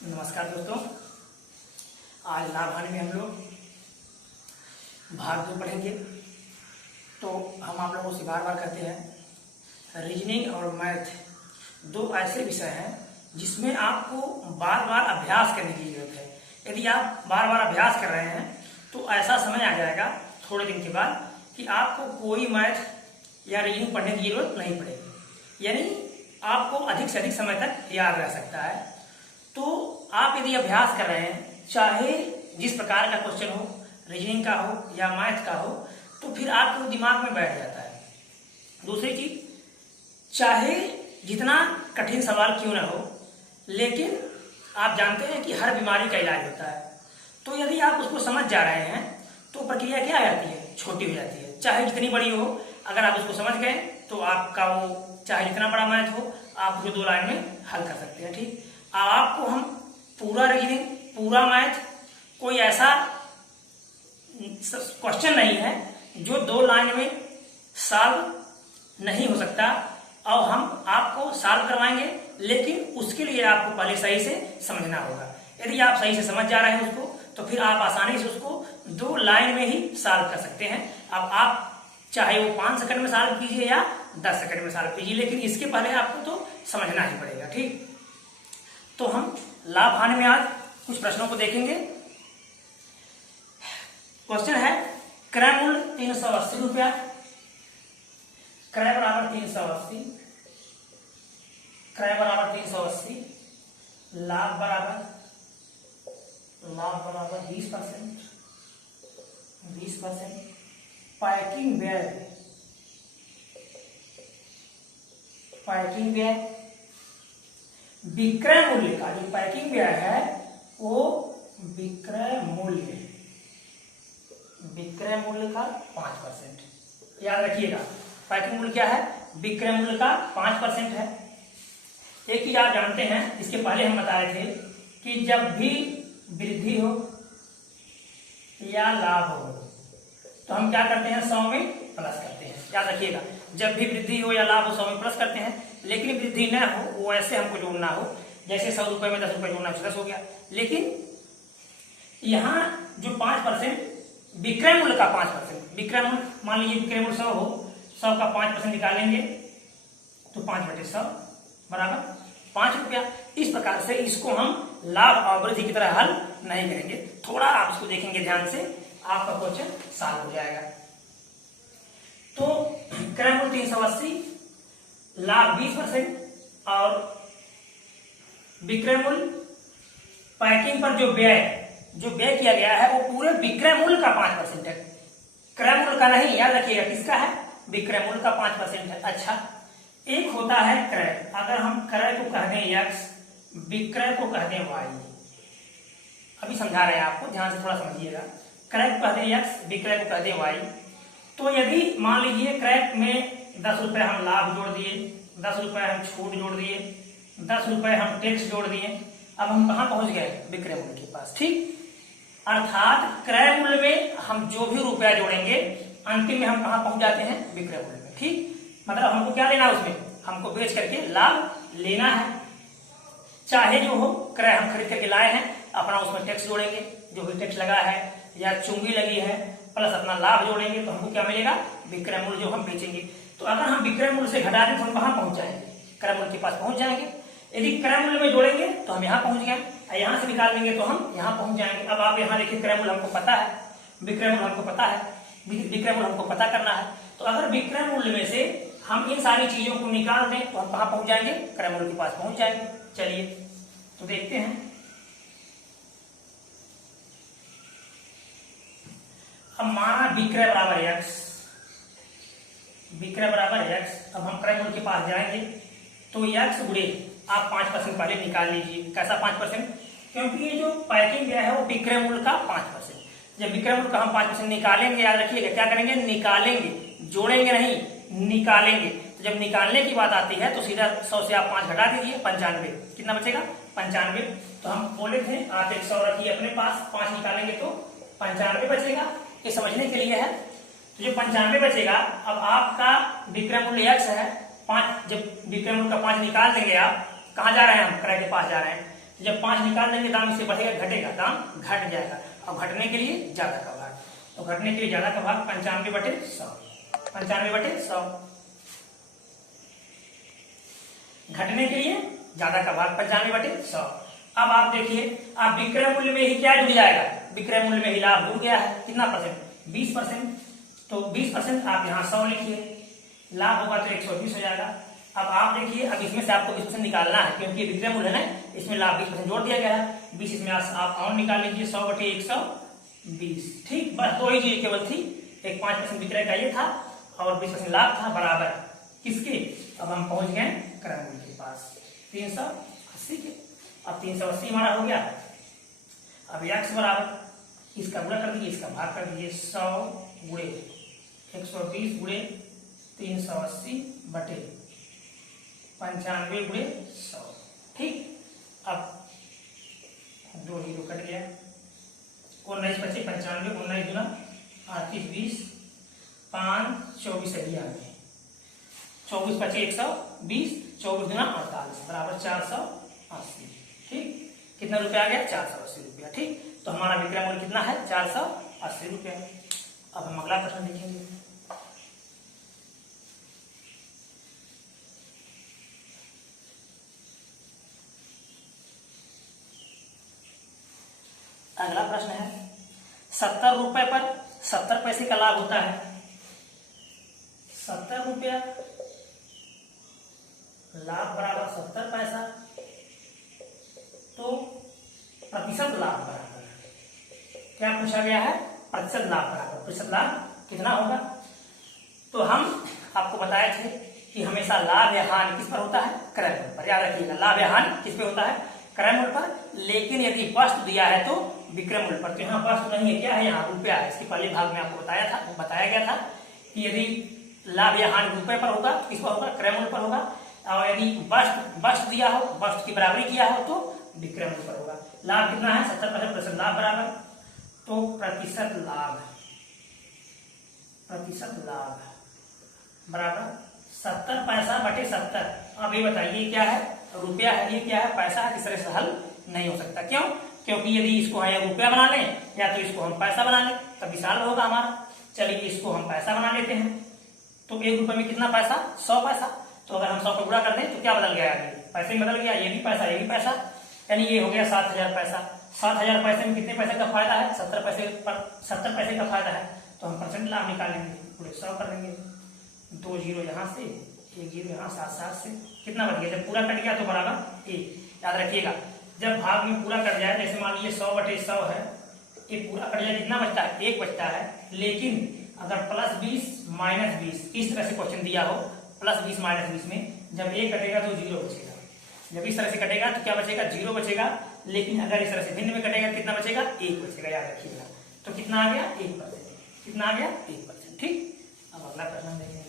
नमस्कार दोस्तों, आज लाभ हानि में हम लोग भाग 2 पढ़ेंगे। तो हम आप लोगों से बार बार कहते हैं, रीजनिंग और मैथ दो ऐसे विषय हैं जिसमें आपको बार बार अभ्यास करने की जरूरत है। यदि आप बार बार अभ्यास कर रहे हैं तो ऐसा समय आ जाएगा थोड़े दिन के बाद कि आपको कोई मैथ या रीजनिंग पढ़ने की जरूरत नहीं पड़ेगी, यानी आपको अधिक से अधिक समय तक याद रह सकता है। तो आप यदि अभ्यास कर रहे हैं, चाहे जिस प्रकार का क्वेश्चन हो, रीजनिंग का हो या मैथ का हो, तो फिर आपके दिमाग में बैठ जाता है। दूसरी चीज, चाहे जितना कठिन सवाल क्यों ना हो, लेकिन आप जानते हैं कि हर बीमारी का इलाज होता है। तो यदि आप उसको समझ जा रहे हैं तो प्रक्रिया क्या आ जाती है, छोटी हो जाती है। चाहे जितनी बड़ी हो, अगर आप उसको समझ गए तो आपका वो चाहे जितना बड़ा मैथ हो, आप उसको 2 लाइन में हल कर सकते हैं। ठीक, आपको हम पूरा रीजनिंग, पूरा मैथ, कोई ऐसा क्वेश्चन नहीं है जो 2 लाइन में सॉल्व नहीं हो सकता, और हम आपको सॉल्व करवाएंगे, लेकिन उसके लिए आपको पहले सही से समझना होगा। यदि आप सही से समझ जा रहे हैं उसको, तो फिर आप आसानी से उसको 2 लाइन में ही सॉल्व कर सकते हैं। अब आप चाहे वो 5 सेकंड में सॉल्व कीजिए या 10 सेकंड में सॉल्व कीजिए, लेकिन इसके पहले आपको तो समझना ही पड़ेगा। ठीक, तो हम लाभ हानि में आज कुछ प्रश्नों को देखेंगे। क्वेश्चन है, क्रय मूल्य 380 रुपया, क्रय बराबर 380, क्रय बराबर 380, लाभ बराबर 20%, पैकिंग व्यय, विक्रय मूल्य का जो पैकिंग व्यय है वो विक्रय मूल्य का 5%। याद रखिएगा, पैकिंग मूल्य क्या है, विक्रय मूल्य का 5% है। एक चीज आप जानते हैं, इसके पहले हम बता रहे थे कि जब भी वृद्धि हो या लाभ हो तो हम क्या करते हैं, 100 में प्लस करते हैं। याद रखिएगा, जब भी वृद्धि हो या लाभ हो 100 में प्लस करते हैं, लेकिन वृद्धि न हो वो ऐसे हमको जोड़ना हो, जैसे 100 रुपए में 10 रुपए जोड़ना, 10 हो गया। लेकिन यहाँ जो 5% विक्रय मूल्य का 5%, विक्रय मूल्य मान लीजिए विक्रय मूल्य 100 हो, 100 का 5% निकालेंगे तो 5/100 बराबर 5 रुपया। इस प्रकार से इसको हम लाभ और वृद्धि की तरह हल नहीं करेंगे। थोड़ा आप इसको देखेंगे ध्यान से, आपका क्वेश्चन सॉल्व हो जाएगा। तो क्रय मूल्य 380, लाभ 20% और विक्रय मूल्य, पैकिंग पर जो व्यय किया गया है वो पूरे विक्रय मूल्य का 5% है, क्रय मूल्य का नहीं। याद रखिएगा, किसका है, विक्रय मूल्य का 5% है। अच्छा, एक होता है क्रय, अगर हम क्रय को कह दें x, विक्रय को कह दें y। अभी समझा रहे हैं आपको, ध्यान से थोड़ा समझिएगा। क्रय को कह दें x, विक्रय को कह दें y। तो यदि मान लीजिए क्रय में 10 रुपए हम लाभ जोड़ दिए, 10 रुपए हम छूट जोड़ दिए, 10 रुपए हम टैक्स जोड़ दिए, अब हम कहां पहुंच गए, विक्रय मूल्य के पास। ठीक, अर्थात क्रय मूल्य में हम जो भी रुपया जोड़ेंगे, अंतिम में हम कहां पहुंच जाते हैं, विक्रय मूल्य में। ठीक, मतलब हमको क्या लेना है, उसमें हमको बेच करके लाभ लेना है। चाहे जो हो, क्रय हम खरीद करके लाए हैं, अपना उसमें टैक्स जोड़ेंगे, जो भी टैक्स लगा है या चुंगी लगी है, प्लस अपना लाभ जोड़ेंगे, तो हमको क्या मिलेगा, विक्रय मूल्य जो हम बेचेंगे। तो अगर हम विक्रय मूल्य से घटा दें तो हम कहां पहुंच जाएंगे, क्रय मूल्य के पास पहुंच जाएंगे। यदि क्रय मूल्य में जोड़ेंगे तो हम यहाँ पहुंच गए, यहाँ से निकाल देंगे तो हम यहाँ पहुंच जाएंगे। अब आप यहाँ देखिए, क्रय मूल्य हमको पता है, विक्रय मूल्य हमको पता है, विक्रय मूल्य हमको पता करना है। तो अगर विक्रय मूल्य में से हम इन सारी चीजों को निकाल दें तो हम कहां पहुंच जाएंगे, क्रय मूल्य के पास पहुंच जाएंगे। चलिए तो देखते हैं। अब माना विक्रय बराबर x, विक्रय बराबर x, अब हम क्रय मूल्य के पास जाएंगे तो x गुणे, आप 5% पहले निकाल लीजिए। कैसा 5%, क्योंकि ये जो पैकिंग गया है वो विक्रय मूल्य का 5%। जब विक्रय मूल्य का हम 5% निकालेंगे, याद रखिएगा क्या करेंगे, निकालेंगे, जोड़ेंगे नहीं, निकालेंगे। तो जब निकालने की बात आती है तो सीधा 100 से आप 5 घटा दीजिए, 95। कितना बचेगा, 95। तो हम बोले थे आप 100 रखिए अपने पास, 5 निकालेंगे तो 95 बचेगा। ये समझने के लिए है। तो जो 95 बचेगा, अब आपका विक्रय मूल्य x है 5, जब विक्रय मूल्य का 5 निकाल देंगे, आप कहाँ जा रहे हैं, हम क्रय के पास जा रहे हैं। जब 5 निकाल देंगे दाम इससे बढ़ेगा घटेगा, दाम घट जाएगा। और घटने के लिए ज्यादा का भाग, तो घटने के लिए ज्यादा का भाग 95/100, 95/100। घटने के लिए ज्यादा का भाग 95/100। अब आप देखिए, आप विक्रय मूल्य में ही क्या जुड़ जाएगा, विक्रय मूल्य में ही लाभ जुड़ गया है। कितना परसेंट, 20%। तो 20% आप यहाँ 100 लिखिए, लाभ होगा तो 120 हो जाएगा। अब आप देखिए, अब इसमें से आपको 20% निकालना है, क्योंकि विक्रय मूल्य है ना, इसमें लाभ 20% जोड़ दिया गया है। 20 इसमें आप और निकाल लीजिए, 100/120। ठीक, बस दो ही चीज केवल थी, एक 5% विक्रय का ये था और 20% लाभ था, बराबर किसके। अब हम पहुंच गए क्रय मूल्य के पास 380 के। अब 380 हमारा हो गया। अब x बराबर, इसका गुणा कर दीजिए, इसका भाग कर दीजिए, 100 गुणे 120 गुणे 380 बटे 95 गुणे 100। ठीक, अब 2 जीरो कट गया, 19 बचे 95, 19 गुना 38 20 5 24 है, 24 बचे 120, 24 गुना 48 बराबर 480। ठीक, कितना रुपया आ गया, 480 रुपया। ठीक, तो हमारा विक्रय मूल्य कितना है, 480 रुपया। अब हम अगला प्रश्न देखेंगे। अगला प्रश्न है, 70 रुपए पर 70 पैसे का लाभ होता है। 70 रुपया लाभ बराबर 70 पैसा, तो प्रतिशत लाभ बराबर क्या पूछा गया है, प्रतिशत लाभ बराबर, प्रतिशत लाभ कितना होगा। तो हम आपको बताए थे कि हमेशा लाभ या हानि किस पर होता है, क्रय मूल्य पर। याद रखिएगा, लाभ या हानि किस पे होता है, क्रय मूल्य पर। लेकिन यदि वस्तु दिया है तो विक्रय मूल्य पर। तो यहाँ वस्तु नहीं है, क्या है, यहाँ रुपया है। इसके पहले भाग में आपको बताया गया था कि यदि लाभ या हानि रुपये पर होगा, किस पर होगा, क्रय मूल्य पर होगा। और यदि वस्तु दिया हो, वस्तु की बराबरी किया हो तो विक्रय मूल्य पर होगा। लाभ कितना है, 70% प्रतिशत लाभ बराबर, तो प्रतिशत लाभ बराबर 70 पैसा बटे 70। अब ये बताइए क्या है, रुपया है, ये क्या है, पैसा है। इस तरह से हल नहीं हो सकता, क्यों, क्योंकि यदि इसको हम रुपया बना लें या तो इसको हम पैसा बना लें तब विशाल होगा हमारा। चलिए इसको हम पैसा बना लेते हैं, तो 1 रुपये में कितना पैसा, 100 पैसा। तो अगर हम 100 को गुणा कर दें तो क्या बदल गया, पैसे में बदल गया, ये भी पैसा ये भी पैसा, यानी ये हो गया 7000 पैसा। 7000 पैसे में कितने पैसे का फायदा है, 70 पैसे पर 70 पैसे का फायदा है। तो हम परसेंट लाभ निकालेंगे, पूरे 100 कर देंगे, 2 जीरो यहाँ से, 1 जीरो यहाँ, 7 से कितना बच गया, जब पूरा कट गया तो बराबर 1। याद रखिएगा, जब भाग में पूरा कट जाए, जैसे मान लीजिए 100/100 है, ये पूरा कट जाए, कितना बचता है, 1 बचता है। लेकिन अगर +20 -20 इस तरह से क्वेश्चन दिया हो, +20 -20 में जब 1 कटेगा तो 0 बचेगा। जब इस तरह से कटेगा तो क्या बचेगा, 0 बचेगा। लेकिन अगर इस तरह से भिन्न में कटेगा कितना बचेगा, 1 बचेगा। याद रखिएगा, तो कितना आ गया, 1%। कितना आ गया, 1%। ठीक, अब अगला प्रश्न देखेंगे।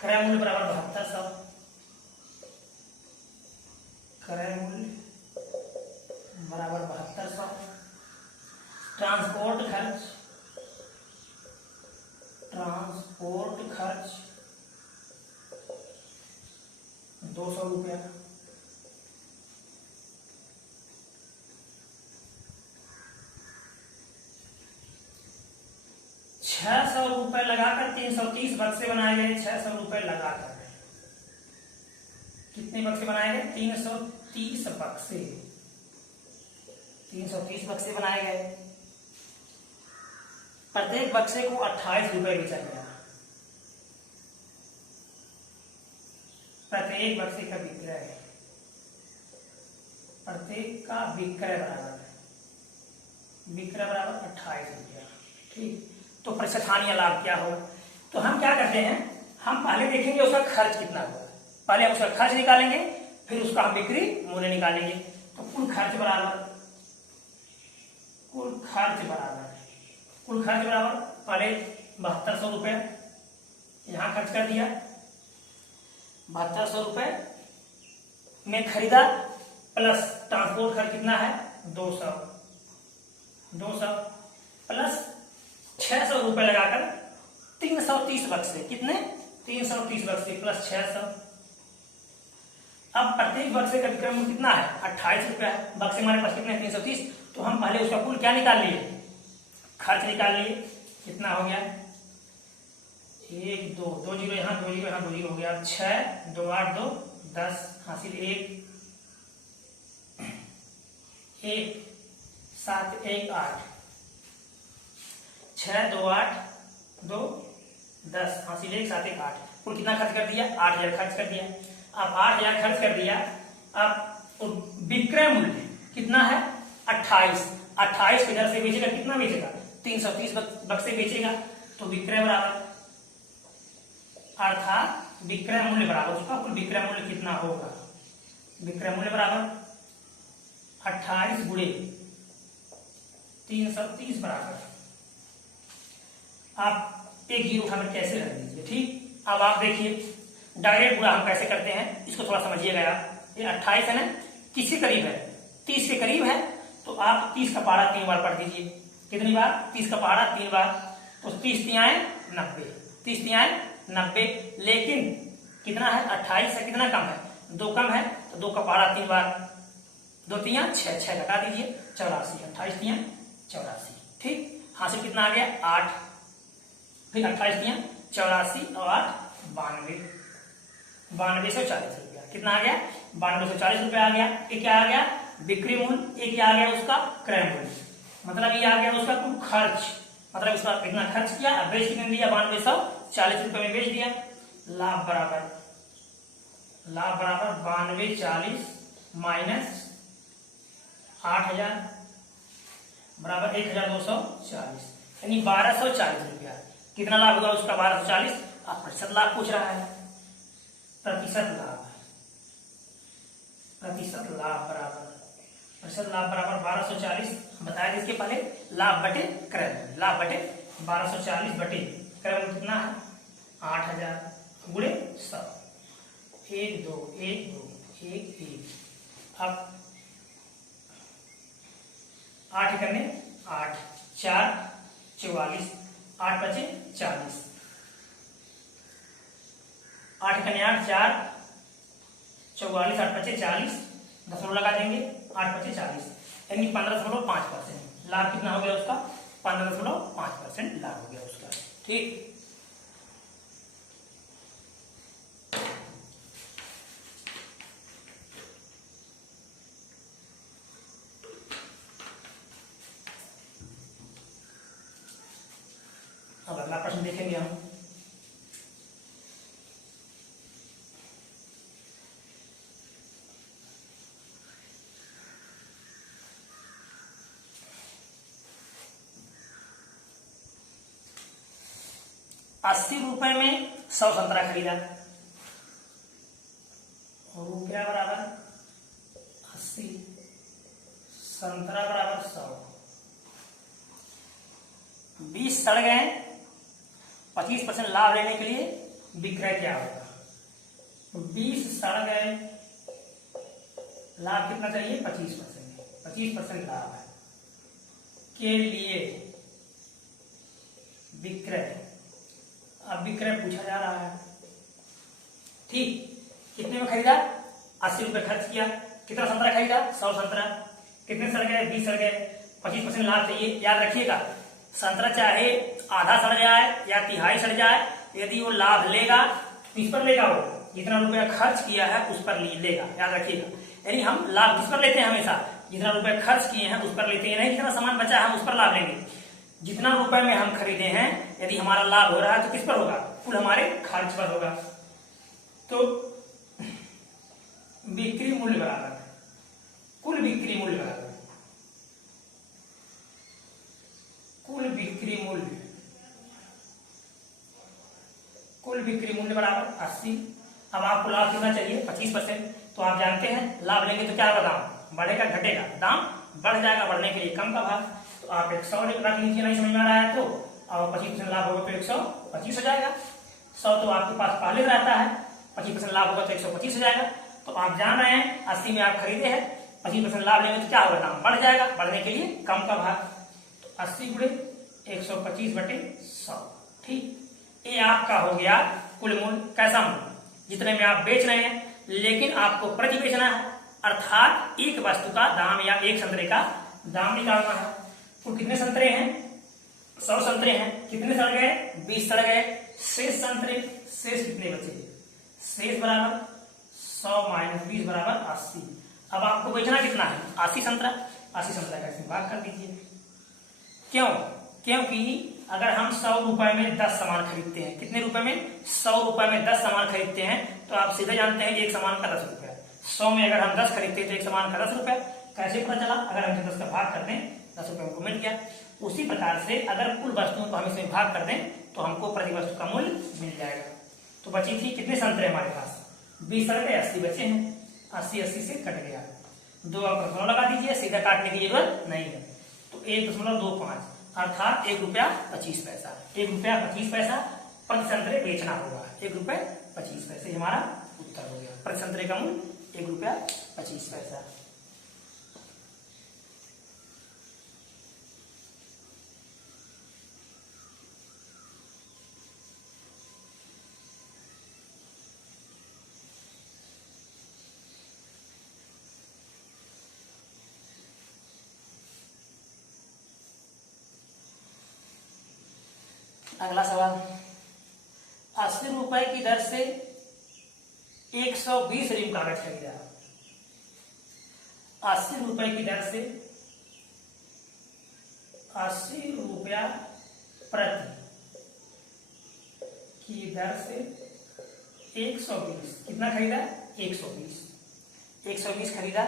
क्रय मूल्य बराबर 7200, क्रय मूल्य बराबर 7200। ट्रांसपोर्ट खर्च 200 रुपया। ₹600 लगाकर 330 बक्से बनाए गए। 600 रुपए लगाकर कितने बक्से बनाए गए, 330 बक्से। 330 बक्से बनाए गए। प्रत्येक बक्से को 28 रुपए बेचा गया। प्रत्येक बक्से का विक्रय, प्रत्येक का विक्रय बराबर 28 रुपया। ठीक, तो प्रतिशत हानि या लाभ क्या होगा। तो हम क्या करते हैं, हम पहले देखेंगे उसका खर्च कितना होगा। पहले हम उसका खर्च निकालेंगे, फिर उसका हम बिक्री मूल्य निकालेंगे। तो कुल खर्च बराबर पहले 7200 रुपए यहां खर्च कर दिया। 7200 रुपए में खरीदा, प्लस ट्रांसपोर्ट खर्च कितना है, 200 प्लस 600 रुपए लगाकर 330 बक्से, कितने 330 बक्से प्लस 600। अब प्रत्येक बक्से का विक्रय मूल्य कितना है 28 रुपया है। बक्से हमारे पास कितने 330, तो हम पहले उसका कुल क्या निकाल लिए, खर्च निकाल लिए। कितना हो गया 1 2 2 जीरो यहाँ 2 जीरो यहाँ 2 जीरो हो गया 6 2 8 2 10 हासिल 1 1 7 1 8 6 2 8 2 10 हासिल 1 7 1 8। कुल कितना खर्च कर दिया 8000 खर्च कर दिया। अब 8000 खर्च कर दिया। अब विक्रय मूल्य कितना है 28 की दर से बेचेगा, कितना बेचेगा 330 बक्से बेचेगा। तो विक्रय बराबर अर्थात विक्रय मूल्य बराबर उसका कुल विक्रय मूल्य कितना होगा, विक्रय मूल्य बराबर 28 गुणे 330 बराबर, आप एक जीरो उठाकर कैसे रख दीजिए। ठीक, अब आप देखिए डायरेक्ट गुणा हम कैसे करते हैं, इसको थोड़ा समझिएगा आप। ये 28 है ना, किसके करीब है 30 के करीब है, तो आप 30 का पहाड़ा 3 बार पढ़ दीजिए। कितनी बार 30 का पहाड़ा 3 बार, तो 30 तियाएं 90, 30 तियाएं 90। लेकिन कितना है 28 से कितना कम है 2 कम है, तो 2 का पहाड़ा 3 बार, 2 तियां 6 6 घटा दीजिए 84, 28 तियां 84। ठीक, हासिल कितना आ गया 8, फिर 28 तियां 84 और 8 9240 रुपया। कितना आ गया 9240 रुपया आ गया। ये क्या आ गया बिक्री मूल्य, एक आ गया उसका क्रय मूल्य, मतलब ये आ गया उसका कुल खर्च, मतलब उसका कितना खर्च किया, बेच कितने दिया 9240 रुपए में बेच दिया। लाभ बराबर 9240 माइनस 8000 बराबर 1240, यानी 1240 रुपया। कितना लाभ होगा उसका 1240। आप प्रतिशत लाभ पूछ रहा है, प्रतिशत लाभ बराबर 1240 बताया जिसके पहले लाभ बटे क्रय, लाभ बटे 1240 बटे क्रय कितना है 8000 गुणे 100, 1 2 1 2 1 1। अब 8 करने 8 4 44, 8 बचे 40, 8 करने 8 4 44, 8 बचे 40, दशमलव लगा देंगे 8 बचे 40, यानी 15.5%। लाभ कितना हो गया उसका 15.5% लाभ हो गया उसका। ठीक, अब अगला प्रश्न देखेंगे हम। ₹80 में 100 संतरा खरीदा, रुपया बराबर 80, संतरा बराबर 100, 20 सड़ गए, 25% लाभ लेने के लिए विक्रय क्या होगा। 20 सड़ गए, लाभ कितना चाहिए 25%, 25% लाभ है के लिए विक्रय। अब विक्रय पूछा जा रहा है। ठीक, कितने में खरीदा 80 रुपए खर्च किया, कितना संतरा खरीदा 100 संतरा, कितने सड़ गए 20 सड़ गए, 25% लाभ चाहिए। याद रखिएगा संतरा चाहे आधा सड़ जाए या तिहाई सड़ जाए, यदि वो लाभ लेगा किस पर लेगा, वो जितना रुपया खर्च किया है उस पर लेगा। याद रखिएगा, यानी हम लाभ किस पर लेते हैं हमेशा, जितना रुपया खर्च किए हैं उस पर लेते हैं, नहीं जितना सामान बचा है हम उस पर लाभ लेंगे। जितना रुपए में हम खरीदे हैं यदि हमारा लाभ हो रहा है तो किस पर होगा, कुल हमारे खर्च पर होगा। तो बिक्री मूल्य बराबर कुल बिक्री मूल्य बराबर कुल बिक्री मूल्य बराबर 80। अब आपको लाभ कितना चाहिए 25%, तो आप जानते हैं लाभ लेंगे तो क्या होगा, दाम बढ़ेगा घटेगा, दाम बढ़ जाएगा, बढ़ने के लिए कम का भाग। तो आप 100 रख लीजिए, नहीं समझ में आ रहा है तो, और 25% लाभ होगा तो 125 हो जाएगा। 100 तो आपके पास पहले रहता है, 25% लाभ होगा तो 125 हो जाएगा। तो आप जान रहे हैं 80 में आप खरीदे हैं, 25% लाभ लेंगे तो क्या होगा, दाम बढ़ जाएगा, बढ़ने के लिए कम का भाग। तो 80 गुणे 125/100। ठीक, ये आपका हो गया कुल मूल्य। कैसा मूल्य? जितने में आप बेच रहे हैं, लेकिन आपको प्रति बेचना है, अर्थात एक वस्तु का दाम या एक संतरे का दाम निकालना है। तो कितने संतरे हैं? 100 संतरे हैं। कितने सड़ गए? 20 सड़ गए। शेष संतरे, शेष कितने बचे? शेष बराबर 100 - 20 बराबर 80। अब आपको बेचना कितना है? 80 संतरा। 80 संतरा का इसमें भाग कर दीजिए। क्यों? क्योंकि अगर हम 100 रुपए में 10 सामान खरीदते हैं, कितने रुपए में? 100 रुपए में 10 सामान खरीदते हैं, तो आप सीधे जानते हैं एक सामान का 10 रुपया। 100 में अगर हम 10 खरीदते हैं तो एक सामान का 10 रुपया। कैसे पता चला? अगर हम 10 का भाग कर दें, 10 रुपये हमको मिल गया। उसी प्रकार से अगर कुल वस्तुओं को हम इसमें भाग कर दें तो हमको प्रति वस्तु का मूल्य मिल जाएगा। तो बची थी कितने संतरे हमारे पास? 20 सड़ गए, 80 बचे हैं। 80 से कट गया। 2 आप दशमलव लगा दीजिए, सीधा काटने की जरूरत नहीं है। तो 1.25 अर्थात 1 रुपया 25 पैसा। 1 रुपया 25 पैसा प्रति संतरे बेचना होगा। 1 रुपये 25 पैसे हमारा उत्तर हो गया। प्रति संतरे का मूल्य 1 रुपया 25 पैसा। अगला सवाल, 80 रुपए की दर से 120 रिम कागज खरीदा। 80 रुपए की दर से 80 रुपया प्रति की दर से 120 कितना खरीदा? 120 खरीदा।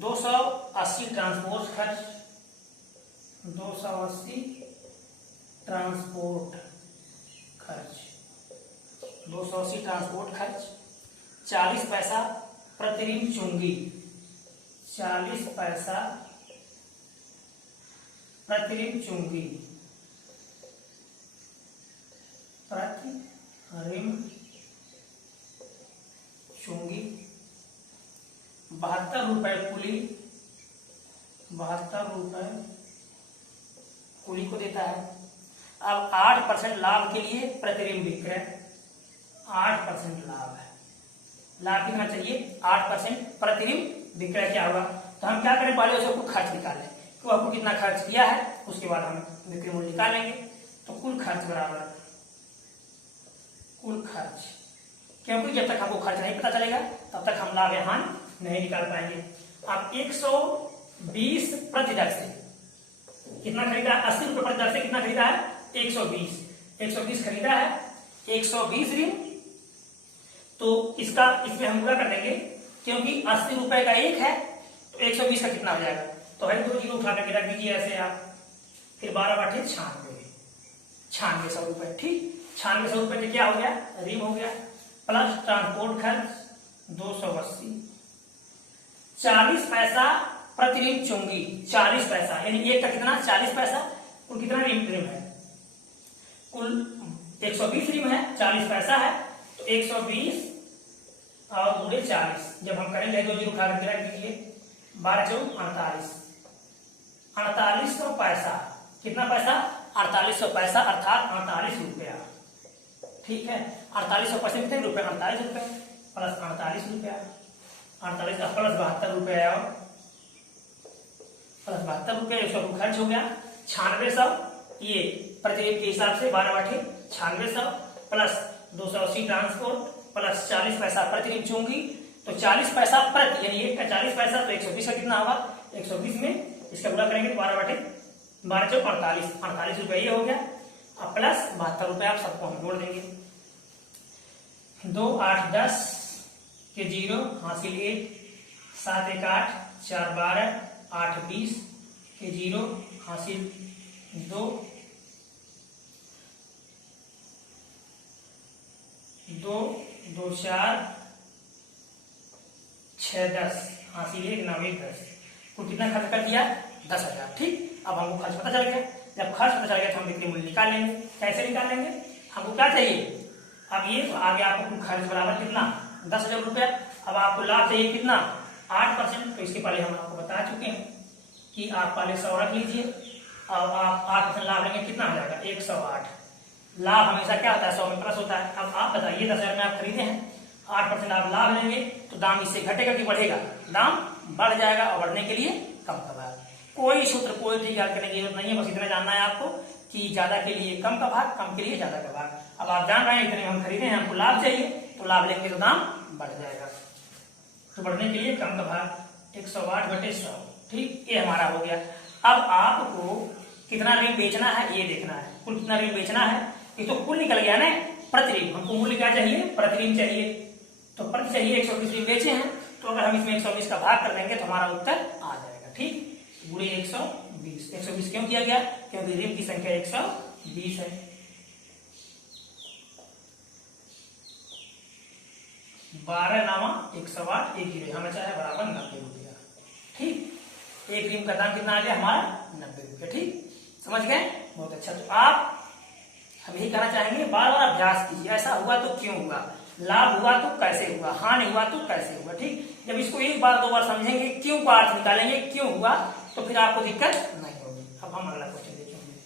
280 ट्रांसपोर्ट खर्च, 280 ट्रांसपोर्ट खर्च, 280 ट्रांसपोर्ट खर्च। 40 पैसा प्रति रिम चुंगी, 40 पैसा प्रति रिम चुंगी, प्रति रिम चुंगी। 72 रुपए कुली, 72 रुपए कुली को देता है। अब 8% लाभ के लिए प्रति रिम विक्रय, 8% लाभ है। लाभ कितना चाहिए? 8% प्रति रिम विक्रय क्या होगा? तो हम क्या करें? पहले उसको खर्च निकाल लें। तो आपको कितना खर्च किया है, उसके बाद हम विक्रय मूल्य निकालेंगे। तो कुल खर्च बराबर कुल खर्च, क्योंकि जब तक हमको खर्च नहीं पता चलेगा तब तक हम लाभ या हानि नहीं निकाल पाएंगे। अब 120 प्रति दर से कितना खरीदा? 80 रुपए प्रति दर से कितना खरीदा है? 120 खरीदा है। 120 रिम। तो इसमें हम पूरा कर देंगे, क्योंकि 80 रुपए का एक है तो 120 का कितना हो जाएगा? तो है 2 जीरो उठा करके रख दीजिए ऐसे आप। फिर 12 बटे 96 100 रुपए। ठीक, 96 रुपए के क्या हो गया? रिम हो गया। प्लस ट्रांसपोर्ट खर्च 280, 40 पैसा प्रति रिम चुंगी, 40 पैसा यानी एक का कितना? 40 पैसा। कुल कितना रिम है? कुल 120 रिम है, 40 पैसा है। तो 120 और पूरे 40 जब हम करेंगे 2 जीरो उठा करके रख दीजिए। 12 चौक 48, 4800 पैसा। कितना पैसा? 4800 पैसा अर्थात 48 रुपया। ठीक है, 4800 पैसे कितने रुपए? 48 रुपए प्लस 48 रुपया, 48 का प्लस 72 रुपया और प्लस 72 रुपया। 100 खर्च हो गया। 9600 ये प्रति रिम के हिसाब से 12 बटे 9600 प्लस 280 ट्रांसपोर्ट प्लस 40 पैसा प्रति रिम चुंगी। तो 40 पैसा प्रति यानी एक का 40 पैसा, तो 120 का कितना होगा? 120 में इसका गुणा करेंगे 12 बटे 12 चौक 48, 48 रुपये ये हो गया। अब प्लस 72 रुपये आप सबको हम जोड़ देंगे। 2 8 10 के 0 हासिल 1, 7 1 8 4 12 8 20 के 0 हासिल 2, 2 2 4 6 10 हासिल 1 9 1 10। तो कितना खर्च कर दिया? 10,000। ठीक, अब हमको खर्च पता चल गया। जब खर्च पता चल गया तो हम बिक्री मूल्य निकाल लेंगे। कैसे निकाल लेंगे? हमको क्या चाहिए? अब ये तो आगे आपको खर्च बराबर कितना? 10,000 रुपया। अब आपको लाभ चाहिए कितना? 8%। तो इसके पहले हम आपको बता चुके हैं कि आप पहले 100 रख लीजिए, अब आप 8% लाभ लेंगे, कितना हो जाएगा 108। लाभ हमेशा क्या होता है, 100 में प्लस होता है। अब आप बताइए 10,000 में आप खरीदे हैं, 8% आप लाभ लेंगे तो दाम इससे घटेगा कि बढ़ेगा, दाम बढ़ जाएगा। और बढ़ने के लिए कम का भाग, कोई सूत्र कोई चीज याद करने की जरूरत नहीं है, बस इतना जानना है आपको कि ज्यादा के लिए कम का भाग, कम के लिए ज्यादा का भाग। अब आप जान रहे हैं इतने में हम खरीदे हैं, हमको लाभ चाहिए तो लाभ लेंगे तो दाम बढ़ जाएगा। तो बढ़ने के लिए कम का भाग 108/100, ठीक, ये हमारा हो गया। अब आपको कितना ऋण बेचना है ये देखना है, कुल कितना ऋण बेचना है। ये तो कुल निकल गया ना, प्रति ऋण हमको मूल्य क्या चाहिए, प्रति ऋण चाहिए। तो प्रति चाहिए 120 ऋण बेचे हैं, तो अगर हम इसमें 120 का भाग कर देंगे तो हमारा उत्तर आ जाएगा, ठीक, गुणे 120। 120 क्यों किया गया, क्योंकि ऋण की संख्या 120 है। 12 नामा 108, एक हीरे हमें चाहे बराबर 90 रुपया, ठीक। एक ऋण का दाम कितना आ गया हमारा 90 रुपया, ठीक, समझ गए, बहुत अच्छा। तो आप हम यही कहना चाहेंगे, बार बार अभ्यास कीजिए, ऐसा हुआ तो क्यों हुआ, लाभ हुआ तो कैसे हुआ, हानि हुआ तो कैसे हुआ, ठीक। जब इसको एक बार दो बार समझेंगे, क्यों का अर्थ निकालेंगे, क्यों हुआ, तो फिर आपको दिक्कत नहीं होगी। अब हम अगला क्वेश्चन देखेंगे।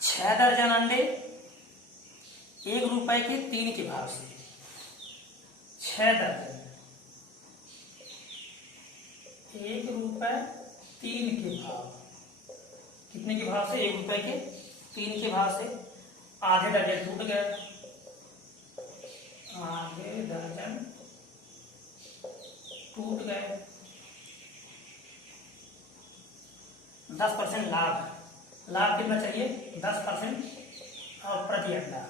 छह दर्जन अंडे 1 रुपए के 3 के भाव से, 6 दर्जन 1 रुपए 3 के भाव, कितने के भाव से, 1 रुपए के 3 के भाव से आधे दर्जन टूट गए, आधे दर्जन टूट गए। 10% लाभ है, लाभ कितना चाहिए 10%, और प्रति अंडा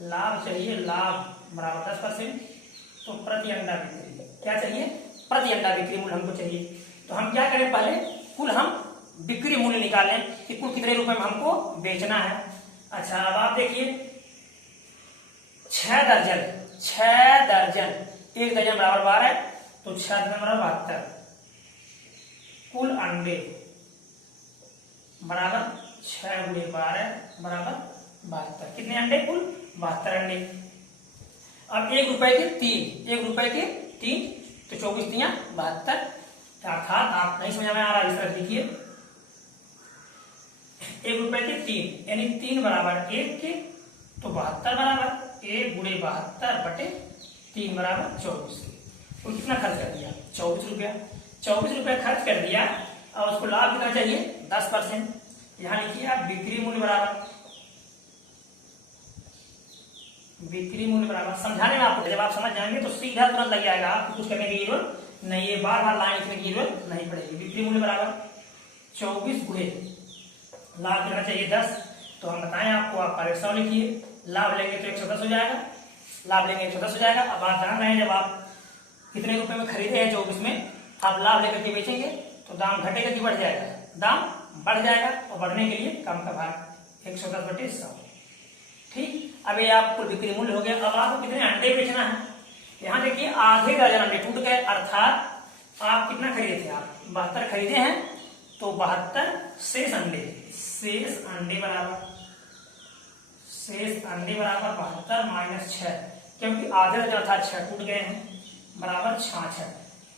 लाभ चाहिए, लाभ बराबर 10%, तो प्रति अंडा बिक्री क्या चाहिए, प्रति अंडा बिक्री मूल्य हमको चाहिए। तो हम क्या करें, पहले कुल हम बिक्री मूल्य निकालें कि कुल कितने रुपए में हमको बेचना है। अच्छा, अब आप देखिए 6 दर्जन, 1 दर्जन बराबर 12, तो 6 दर्जन बराबर 72, कुल अंडे बराबर 6 गुणे 12 बराबर 72, कितने अंडे, कुल 72 अंडे। अब 1 रुपए के 3, 1 रुपए के 3, तो 24 तिया 72, अर्थात आप नहीं समझ में आ रहा, इस तरह लिखिए 1 रुपए के 3 यानी 3 बराबर 1 के, तो 72 बराबर 1 गुणे 72/3 बराबर 24 के। तो कितना खर्च कर दिया, 24 रुपया, 24 रुपया खर्च कर दिया। और उसको लाभ कितना चाहिए 10%, यहां लिखिए आप बिक्री मूल्य बराबर, बिक्री मूल्य बराबर, समझाने में आपको जब आप समझ जाएंगे तो सीधा तुरंत लग जाएगा, आपको कुछ करने की जरूरत नहीं है, बार बार लाइन लिखने की जरूरत नहीं पड़ेगी। बिक्री मूल्य बराबर 24 गुणे लाभ कितना चाहिए 10, तो हम बताएं आपको, आप 100 लिखिए, लाभ लेंगे तो 110 हो जाएगा, लाभ लेंगे 110 हो जाएगा। अब आप जान रहे हैं जब आप कितने रुपए में खरीदे हैं 24 में, आप लाभ लेकर के बेचेंगे तो दाम घटेगा कि बढ़ जाएगा, दाम बढ़ जाएगा, और बढ़ने के लिए कम का भाग 110/100, ठीक। अब ये आपको बिक्री मूल्य हो गया। अब आपको कितने अंडे बेचना है, यहाँ देखिए आधे दर्जन अंडे टूट गए, अर्थात आप कितना खरीदे थे, आप 72 खरीदे हैं, तो 72 शेष अंडे बराबर 72 - 6, क्योंकि आधे दर्जन अर्थात 6 टूट गए हैं, बराबर 66।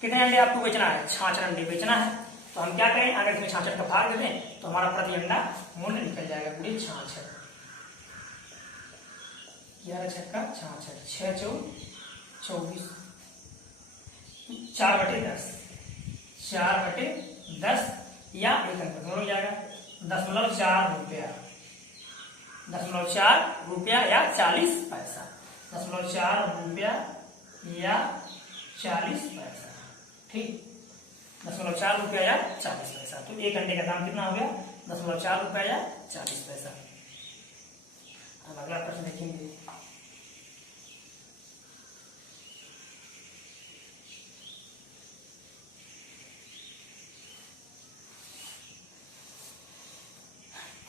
कितने अंडे आपको बेचना है, 66 अंडे बेचना है। तो हम क्या करें, अगर इसमें 66 का भाग दे दें तो हमारा प्रति अंडा मूल्य निकल जाएगा, गुणे 66, 11 छक्का 66, 6 चौक 24, 4/10, 4/10 या एक अंक दोनों हो जाएगा 0.4 रुपया, 0.4 रुपया या 40 पैसा, 0.4 रुपया या 40 पैसा, ठीक, 0.4 रुपया या 40 पैसा। तो एक अंडे का दाम कितना हो गया 0.4 रुपया या 40 पैसा। अब अगला प्रश्न देखेंगे।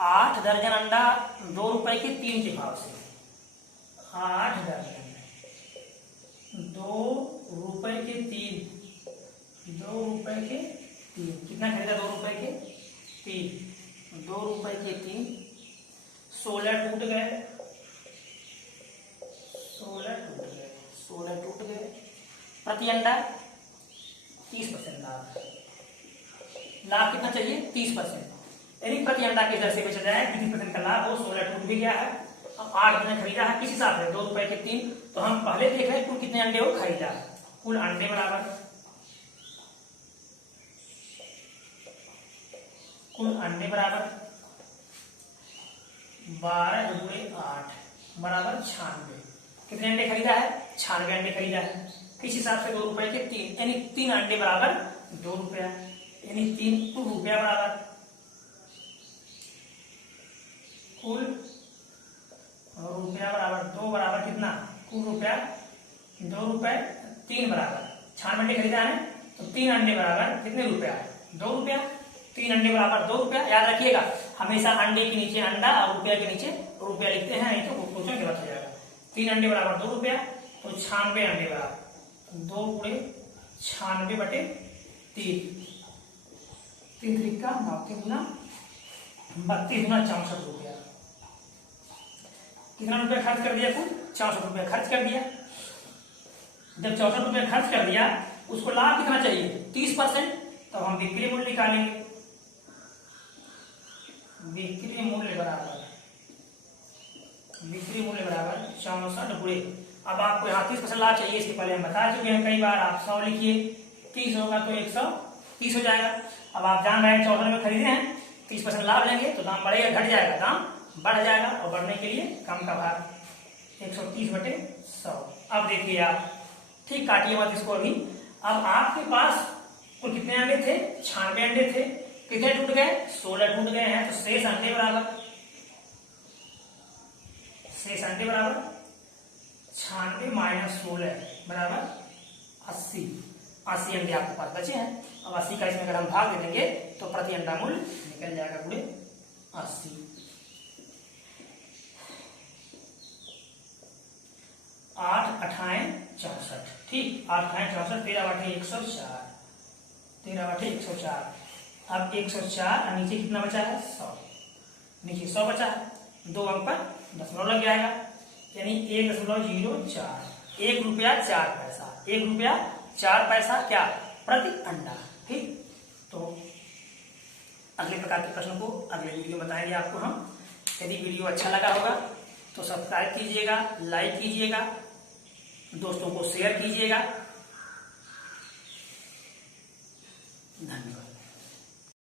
आठ दर्जन अंडा 2 रुपए के 3 के भाव से, 8 दर्जन 2 रुपए के 3, 2 रुपए के 3। कितना खरीदा? 2 रुपए के 3। 2 रुपए के 3। 16 टूट गए, 16 टूट गए। प्रति अंडा 30% लाभ। लाभ कितना चाहिए? 30%। यानी प्रति अंडा किस दर से बेचा जाए? 30% का लाभ हो। 16 टूट भी गया है। अब 8 ने खरीदा है, किस हिसाब से? 2 रुपए के 3। तो हम पहले देख रहे हैं कुल कितने अंडे वो खरीदा। कुल अंडे बराबर, कुल अंडे बराबर 12 गुणे 8 बराबर 96। कितने अंडे खरीदा है? 96 अंडे खरीदा है। किस हिसाब से? 2 रुपए के 3, यानी 3 अंडे बराबर 2 रुपया, यानी 3 रुपया बराबर कुल रुपया बराबर 2 बराबर कितना? कुल रुपया 2 रुपए 3 बराबर 96 अंडे खरीदा है तो 3 अंडे बराबर कितने रुपया? 2 रुपया। 3 अंडे बराबर 2 रुपया। याद रखिएगा हमेशा अंडे के नीचे अंडा और रुपया के नीचे रुपया लिखते हैं, नहीं तो क्वेश्चन गलत हो जाएगा। 3 अंडे बराबर 2 रुपया, तो 96 अंडे बराबर 2 गुणे 96 बटे 3। 3 3 का 32 गुना 64 रुपया। कितना रुपया खर्च कर दिया? कुल 64 रुपया खर्च कर दिया। जब 64 रुपया खर्च कर दिया, उसको लाभ कितना चाहिए? 30%। तो हम बिक्री मूल्य निकालेंगे। बिक्री मूल्य बराबर 64 गुणे, अब आपको यहाँ 30% लाभ चाहिए, इसके पहले हम बता चुके हैं कई बार। आप 100 लिखिए, 30 होगा तो 130 हो जाएगा। अब आप जान रहे हैं 14 में खरीदे हैं, 30% लाभ लेंगे तो दाम बढ़ेगा, घट जाएगा, दाम बढ़ जाएगा, और बढ़ने के लिए कम का भाग 130 बटे 100। अब देखिए आप ठीक काटिए मत इसको अभी। अब आपके पास कुल कितने अंडे थे? 96 अंडे थे। कितने टूट गए? 16 टूट गए हैं। तो शेष अंडे बराबर 96 माइनस 16 बराबर 80। 80 अंडे आपके पास बचे हैं। अब 80 का इसमें अगर हम भाग दे देंगे तो प्रति अंडा मूल्य निकल जाएगा गुणे 80। 8 8 64। ठीक, 8 8 64, 13 बटे 104, 13 बटे 104। अब 104 और नीचे कितना बचा है? 100। नीचे 100 बचा है, 2 अंक पर दशमलव लग जाएगा, यानी 1.04। 1 रुपया 4 पैसा। 1 रुपया 4 पैसा क्या? प्रति अंडा। ठीक, तो अगले प्रकार के प्रश्न को अगले वीडियो में बताएंगे आपको हम। यदि वीडियो अच्छा लगा होगा तो सब्सक्राइब कीजिएगा, लाइक कीजिएगा, दोस्तों को शेयर कीजिएगा।